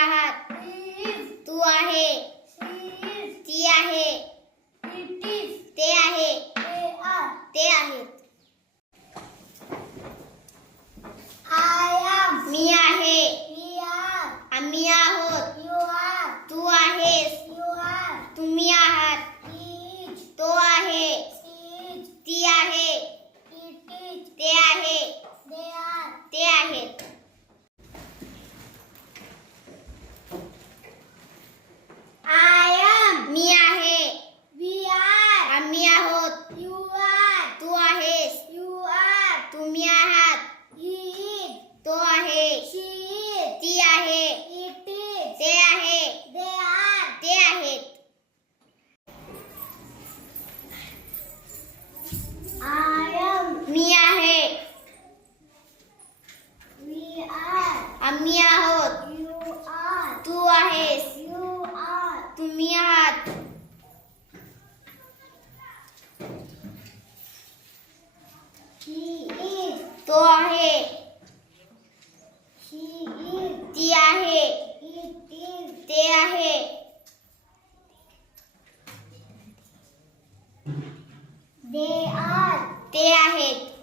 आहात. तू आहे. ती आहे. ते आहे. ते आहेत. मी आहे. आम्ही आहोत. तू आहेस. तुम्ही आहात. तो आहे. ती आहे. ते आहे. ते आहेत. मी आहे. आम्ही आहोत. तू आहेस. तुम्ही आहात. तो आहे. ती आहे. ते आहे. ते आहेत. मी आहे. आम्ही आहोत. तू आहेस. तुम्ही आहात. तो आहे. ती आहे. ते आहे. ते आहेत.